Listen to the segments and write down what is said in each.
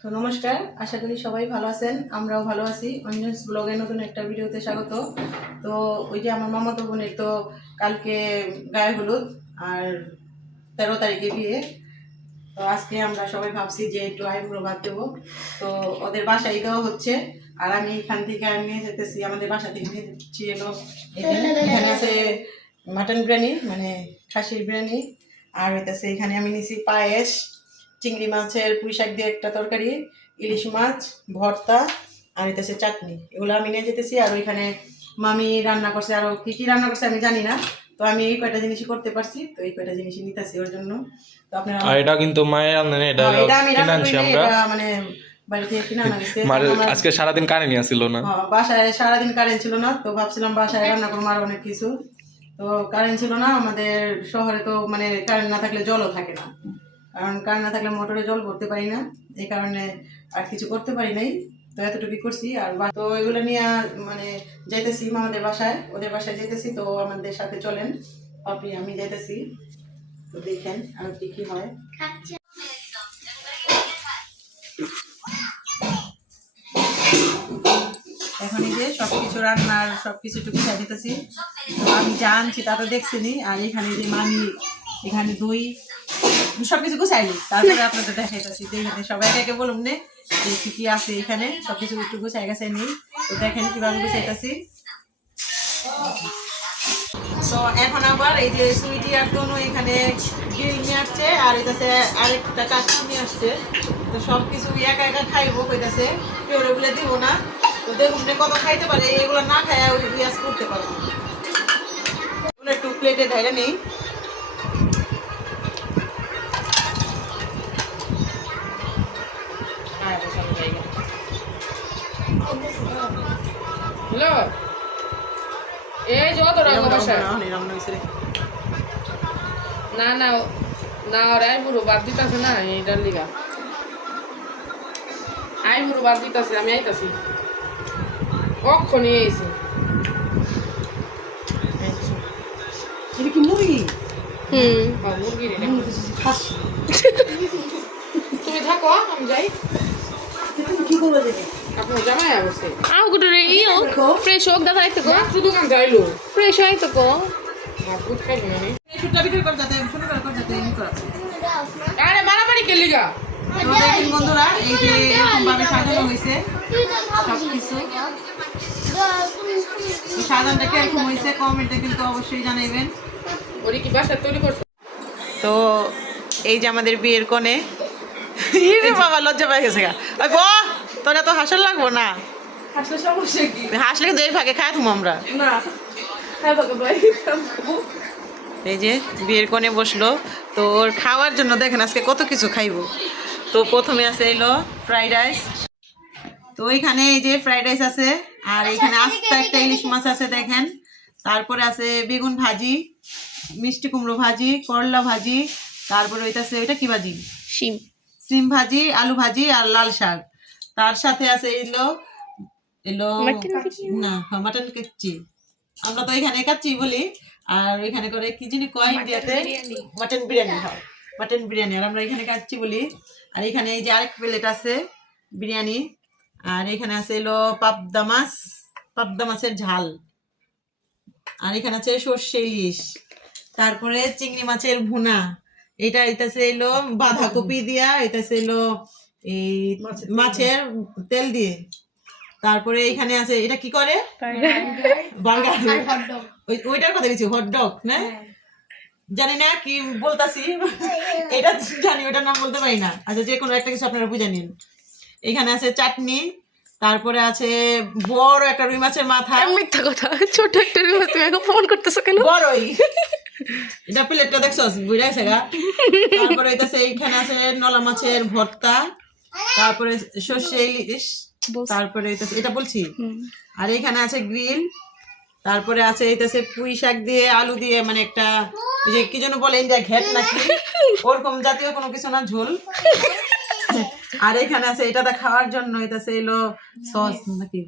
তো নমস্কার, আশা করি সবাই ভালো আছেন, আমরাও ভালো আছি। অন্য ব্লগে নতুন একটা ভিডিওতে স্বাগত। তো ওই যে আমার মামাতো বোনের তো কালকে গায়ে হলুদ আর তেরো তারিখে বিয়ে। তো আজকে আমরা সবাই ভাবছি যে একটু আইবুড়ো ভাত দেবো। তো ওদের বাসায় দেওয়া হচ্ছে। আর আমি এখান থেকে আমি নিয়ে যেতেছি, আমাদের বাসা থেকে নিয়ে যাচ্ছি এলো। এখানে এখানে আছে মাটন বিরিয়ানি মানে খাসির বিরিয়ানি। আর হইতেছে এখানে আমি নিছি পায়েস। চিংড়ি মাছের পুঁই শাক দিয়ে একটা তরকারি ইলিশ মাছ ভর্তা আর হইতেছে চাটনি। এগুলো আমি নিয়ে যেতেছি আর ওইখানে মামি রান্না করছে। আরও কী কী রান্না করছে আমি জানি না। তো আমি এই কয়টা জিনিসই করতে পারছি তো এই কয়টা জিনিসই নিতেছি ওর জন্য। তো আপনারা আর এটা কিন্তু মায়ের রান্না না, এটা হ্যাঁ, এটা আমি রান্না করি আমরা। মানে বাড়ি থেকে আনা গেছে মার আমার- আজকে সারাদিন কারেন্ট না। হ্যাঁ, বাসায় সারাদিন কারেন্ট ছিল না তো ভাবছিলাম বাসায় রান্না করব আর অনেক কিছু। তো কারেন্ট ছিল না আমাদের শহরে তো মানে কারেন্ট না থাকলে জলও থাকে না। কারণ কারেন্ট না থাকলে মোটরে জল ভরতে পারি না এই কারণে আর কিছু করতে পারি নাই। তো এতটুকু করছি আর তো এগুলো নিয়ে মানে যাইতেছি আমাদের বাসায় ওদের বাসায় যাইতেছি তো আমাদের সাথে চলেন। পাপি আমি যাইতেছি। তো দেখেন আর কি কি হয়। এখন এই যে সব কিছু রান্নার সব কিছু গুছাই তো আমি যা আনছি তা তো দেখছিনি আর এখানে যে মানি এখানে দই সব কিছু গুছাইনি তারপরে আপনাদের দেখাইতেছি যে এখানে সবাই একে বলুন নে, যে কি কি আছে এখানে, সবকিছু একটু গুছাই গেছে নি তো দেখেন কীভাবে গুছাইতেছি। তো এখন আবার এই যে সুইটি আর তনু এখানে গ্রিল নিয়ে আসছে, আর এটাতে আরেকটা কাঠি নিয়ে আসছে। তো সব কিছু একা একা খাইবো কইতাছে, কেউ বলে দিব না। তো দেখুন কত খাইতে পারে, এগুলো না খায় ওই রিয়াজ করতে পারব একটু প্লেটে ঢাইলে নেই। হ্যালো এই যে রঙ বসা না না না ওর আই বাদ দিতেছে না এইটার লিগা। আই বাদ দিতেছে আমি আইতাছি। কক্ষণই এসে এটা কি মুরগি? মুরগির এটা। তুমি থাকো আমি যাই। কি করব দেখে আপনার জামাই অবশ্যই আও গুটরে ইও ফ্রেশ হোক দাদা আইতো গো মাত্র দোকান যাইলো। ফ্রেশ আইতো গো ভাত বুট না আমি। শুটটা বিক্রি করে যাতে শুরু করে করে যাতে ই করা। আরে মারামারি কে লিগা তো বন্ধুরা এই যে এরকম ভাবে সাজানো হয়েছে সবকিছু। তো সাজানটা কীরকম হয়েছে কমেন্টে কিন্তু অবশ্যই জানাইবেন। ওরি কি বাসা তৈরি করছ? তো এই যে আমাদের বিয়ের ইরে বাবা লজ্জা পাই গেছে গো। তোরা তো হাসার লাগবো না। আসলে সমস্যা কি? হাসলে কিন্তু এই ফাঁকে খাই থুম আমরা। না। খাইবো তো ভাই এই যে বিয়ের কোণে বসল। তো ওর খাওয়ার জন্য দেখেন আজকে কত কিছু খাইবো। তো প্রথমে আছে এলো ফ্রাইড রাইস তো এখানে এই যে ফ্রাইড রাইস আছে আর এখানে আস্তে একটা ইলিশ মাছ আছে দেখেন। তারপরে আছে বেগুন ভাজি মিষ্টি কুমড়ো ভাজি করলা ভাজি তারপরে ওইটা আছে ওইটা কি ভাজি? শিম। সিম ভাজি আলু ভাজি আর লাল শাক। তার সাথে আছে এলো এলো না হ্যাঁ, মাটন কাচ্চি। আমরা তো এখানে কাচ্চি বলি আর ওইখানে করে কি জিনিস কয় ইন্ডিয়াতে? মাটন বিরিয়ানি হয়। মাটন বিরিয়ানি আর আমরা এখানে কাচ্চি বলি। আর এখানে এই যে আরেক প্লেট আছে বিরিয়ানি আর এখানে আছে এলো পাবদা মাছ পাবদা মাছের ঝাল। আর এখানে আছে সর্ষে ইলিশ। তারপরে চিংড়ি মাছের ভুনা। এটা এটাছে এলো বাঁধাকপি দিয়া এটাছে এলো এই মাছের তেল দিয়ে। তারপরে এখানে আছে এটা কি করে? বার্গার ওই- ওইটার কথা বলছি হটডগ না? জানি না কি বলতাছি। এটা জানি ওটার নাম বলতে পারি না। আচ্ছা যে কোনো একটা কিছু আপনারা বুঝে নিন। এখানে আছে চাটনি তারপরে আছে বড় একটা রুই মাছের মাথা। মিথ্যা কথা ছোট একটা রুম তুমি এখন ফোন করতেছো কেন? বড়ই। এটা প্লেটটা দেখছ বুঝা গেছে গা? তারপরে এইখানে আছে নলা মাছের ভর্তা। তারপরে সর্ষে ইলিশ তারপরে এটা বলছি। আর এখানে আছে গ্রিল তারপরে আছে এটাছে পুঁই শাক দিয়ে আলু দিয়ে মানে একটা যে কি যেন বলে ইন্ডিয়া ঘেট নাকি ওরকম জাতীয় কোনো কিছু না ঝোল। আর এখানে আছে এটাতে খাওয়ার জন্য এটাছে এলো সস নাকি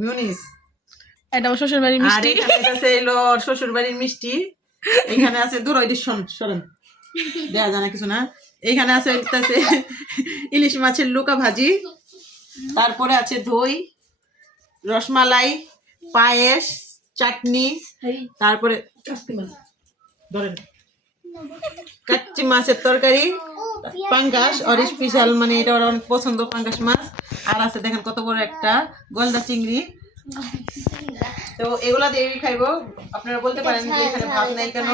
মিউনিস এটা শ্বশুর বাড়ির মিষ্টি। আর এখানে আছে এলো শ্বশুর বাড়ির মিষ্টি। এখানে আছে দূর ওই সরেন সরেন দেয়া জানা কিছু না। এইখানে আছে হইতাছে ইলিশ মাছের লুকা ভাজি তারপরে আছে দই রসমালাই পায়েস চাটনি তারপরে ধরেন কাচ্চি মাছের তরকারি পাঙ্গাস ওর স্পেশাল মানে এটা ওর অনেক পছন্দ পাঙ্গাস মাছ। আর আছে দেখেন কত বড় একটা গলদা চিংড়ি। তো এগুলা দিয়ে খাইবো। আপনারা বলতে পারেন যে এখানে ভাত নাই কেন?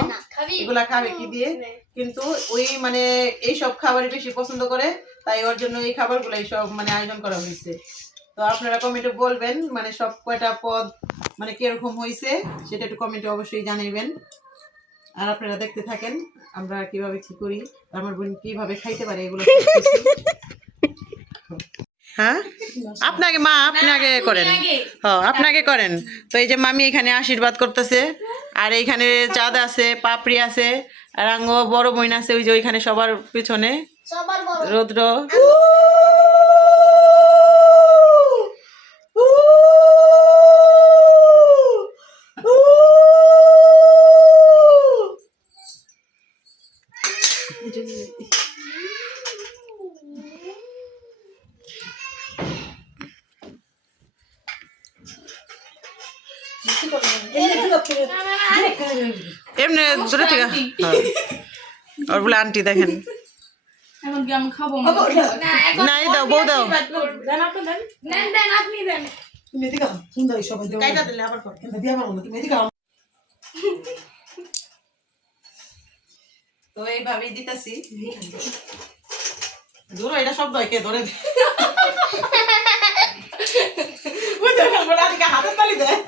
এগুলা খাবে কি দিয়ে? কিন্তু ওই মানে এই সব খাবারই বেশি পছন্দ করে তাই ওর জন্য এই খাবারগুলাই সব মানে আয়োজন করা হয়েছে। তো আপনারা কমেন্টে বলবেন মানে সব কয়টা পদ মানে কীরকম হয়েছে সেটা একটু কমেন্টে অবশ্যই জানাইবেন। আর আপনারা দেখতে থাকেন আমরা কীভাবে কি করি আমার বোন কীভাবে খাইতে পারে এগুলো। হ্যাঁ? আপনাকে মা আপনাকে আগে করেন। হ্যাঁ আপনাকে করেন। তো এই যে মামি এখানে আশীর্বাদ করতেছে। আর এইখানে চাঁদ আছে পাপড়ি আছে আর আঙ্গ বড় বোন আছে ওই যে ওইখানে সবার পিছনে। রৌদ্র। এমনি দূরে থেকে। হ্যাঁ। ওর বলে আন্টি দেখেন। এখন কি আমি খাব নাই দাও বউ দাও। সবাই কাইটা দিলে আবার কর। দিয়ে আমার তুমি এদিকে আও। তো এইভাবেই দিতেছি। ধরো এটা শব্দ হয় কে ধরে? হাতের তালি দেয়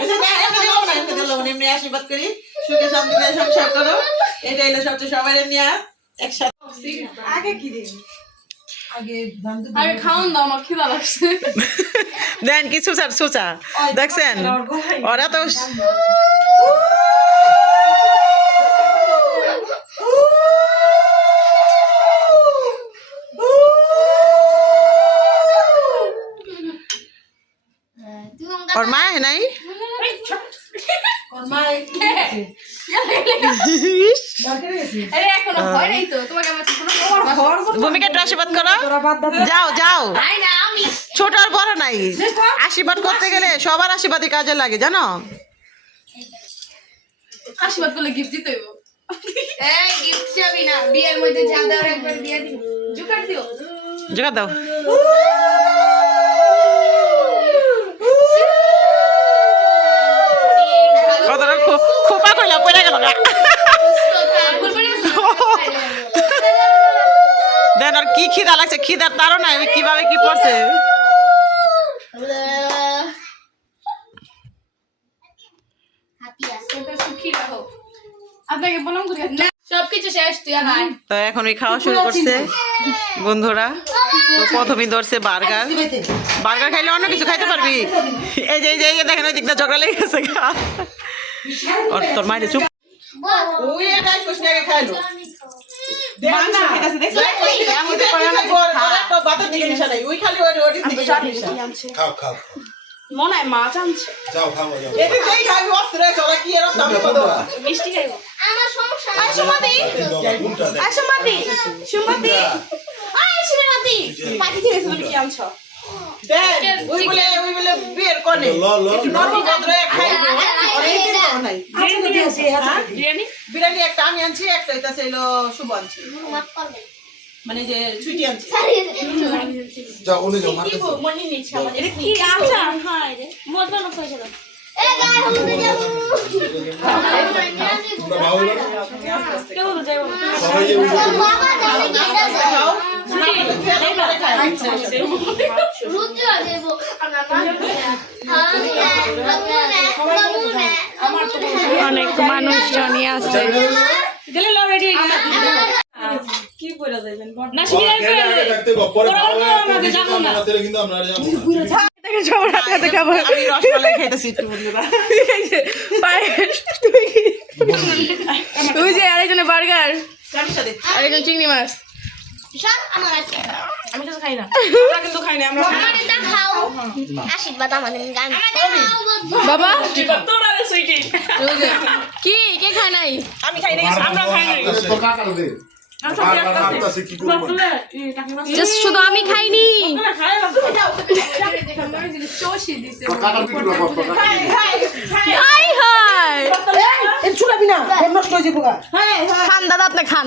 এসে না, এমনি দিলাম না, এমনি দিলাম না, এমনি আশীর্বাদ করি সুখে শান্তিতে সংসার করো এটা হলো সবচেয়ে সবাই নিয়ে একসাথে আগে কি দিন আগে ধান তো আরে খাওন দাও আমার খিদা লাগছে। দেন কি সুচা সুচা? দেখছেন? ওরা তো মা হে নাই আশীর্বাদ করো। যাও যাও। নাই না আমি ছোট আর বড় নাই। আশীর্বাদ করতে গেলে সবার আশীর্বাদই কাজে লাগে জানো? আশীর্বাদ করলে গিফট দিতে জোগাড় দাও। কতটা খোপা কইলা পড়ে গেল। দেন আর কি খিদা লাগছে? খিদার তারও নাই ওই কীভাবে কি পড়ছে? তো এখন ওই খাওয়া শুরু করছে বন্ধুরা। তো প্রথমেই ধরছে বার্গার। বার্গার খাইলে অন্য কিছু খাইতে পারবি। এই যে এই যে দেখেন ওই দিকটা ঝগড়া লেগে গেছে তোর মায়ের চুপ। ওই এটাই কোশনি আগে খাইলো। খাও খাও। মনে হয় মাছ আনছে। যাও খাও যাও। মিষ্টি খাইব। আমার সমস্যা নাই সুমতি। কোনটা সুমতি। সুমতি। আয় সুমতি। পাটি থেকে তুমি কি আনছো? ল ল বিরিয়ানি বিরিয়ানি একটা আমি আনছি একটা হইতাছে হলো শুভ আনছি মানে যে ছুটি আনছি যাও ওনে যাও মারতে মনি নিচ্ছে আমাদের এটা কি আচ্ছা এ গায় হলুদে যাব তোমরা ভালো কেউ যাইব সবাই যে উঠে বাবা যাবে গেটা খাও খাই রুদ্র দেবো আমরা মা আমার তো অনেক মানুষজনই আছে। কি না না। আমি রসমালাই খাইতেছি একটু বন্ধুরা যে আরেকজনে বার্গার। আরেকজন চিংড়ি মাছ। আমি কিছু খাই না। আমরা কিন্তু খাই না আমরা খাও। আশীর্বাদ আমাদের গান। বাবা? কি? কে খায় নাই? আমি খাই নাই। আমরা খাই নাই করব? জাস্ট শুধু আমি খাইনি। হয়ে। খান দাদা আপনি খান।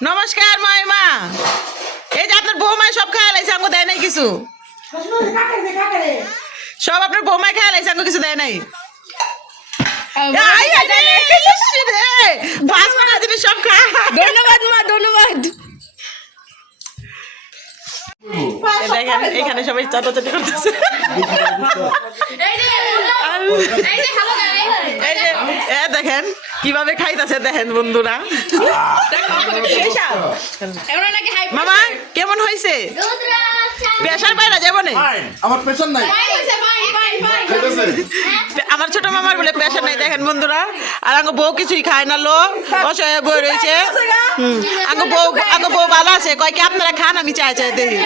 নমস্কার মাইমা এই যে আপনার বৌমায় সব খাওয়া লাইছে আমাকে দেয় নাই কিছু। সব আপনার বৌমায় খাওয়া লাইছে আমাকে কিছু দেয় নাই আহ, আই, আই, আই, ইস রে, পাঁচ মাস জিনিস সব খায় ধন্যবাদ মা ধন্যবাদ এই দেখেন এখানে সবাই চাটাচাটি করতেছে। এ দেখেন কীভাবে খাইতেছে দেখেন বন্ধুরা। এমন মামা কেমন হয়েছে পেশার বাইরে যাব না। ফাইন, আমার প্রেশার নাই। আমার ছোট মামার বলে পেশা নাই দেখেন বন্ধুরা। আর আঙ্গ বউ কিছুই খায় না লো। অসহায় বই রয়েছে। হুম। আঙ্গ বউ আঙ্গ বউ ভালো আছে? কয় কি আপনারা খান? আমি চাই চাই দেখি।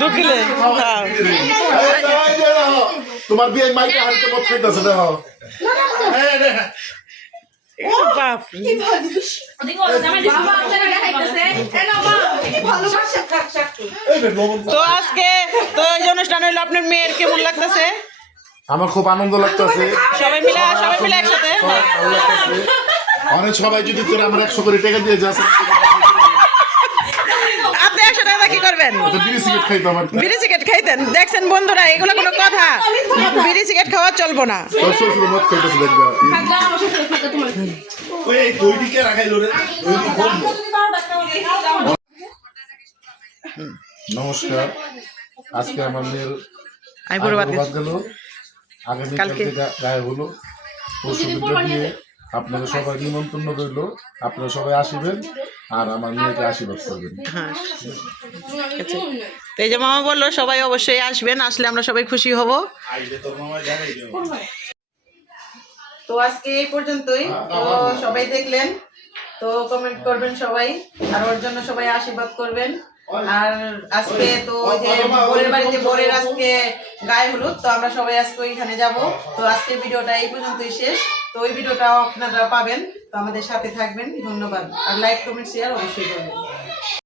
ঢুকিলে। হ্যাঁ। তোমার বিয়ে মাইকে হারিতে মত খাইতেছে দেখো। লবণ দাও। তো আজকে তো এই যে অনুষ্ঠান হইল আপনার মেয়ের কেমন লাগতেছে? আমার খুব আনন্দ লাগতেছে। সবাই মিলে সবাই মিলে একসাথে। হ্যাঁ। অনেক সবাই যদি তোর আমার একশো করে টাকা দিয়ে যাস আপনি একশো টাকা কি করবেন? তো বিড়ি সিগারেট খাইতো আমার। বিড়ি সিগারেট খাইতেন। দেখছেন বন্ধুরা এগুলো কোনো কথা। বিড়ি সিগারেট খাওয়া চলবো না। খাইতেছে নমস্কার। আজকে আমার মেয়ের বাদ গেল। আগামী কালকে। কালকে গা- গায়ে হলো। পরশুদিনটা দিয়ে আপনাদের সবাই নিমন্ত্রণ রইল। আপনারা সবাই আসিবেন আর আমার মেয়েকে আশীর্বাদ করবেন। হ্যাঁ আচ্ছা। তো এই যে মামা বলল সবাই অবশ্যই আসবেন। আসলে আমরা সবাই খুশি হব। তো আজকে এই পর্যন্তই। তো সবাই দেখলেন। তো কমেন্ট করবেন সবাই। আর ওর জন্য সবাই আশীর্বাদ করবেন। আর আজকে তো ওই যে বোনের বাড়িতে বোনের আজকে গায়ে হলুদ, তো আমরা সবাই আজকে ওইখানে যাব। তো আজকে ভিডিওটা এই পর্যন্তই শেষ। তো ওই ভিডিওটাও আপনারা পাবেন। তো আমাদের সাথে থাকবেন। ধন্যবাদ। আর লাইক কমেন্ট শেয়ার অবশ্যই করবেন।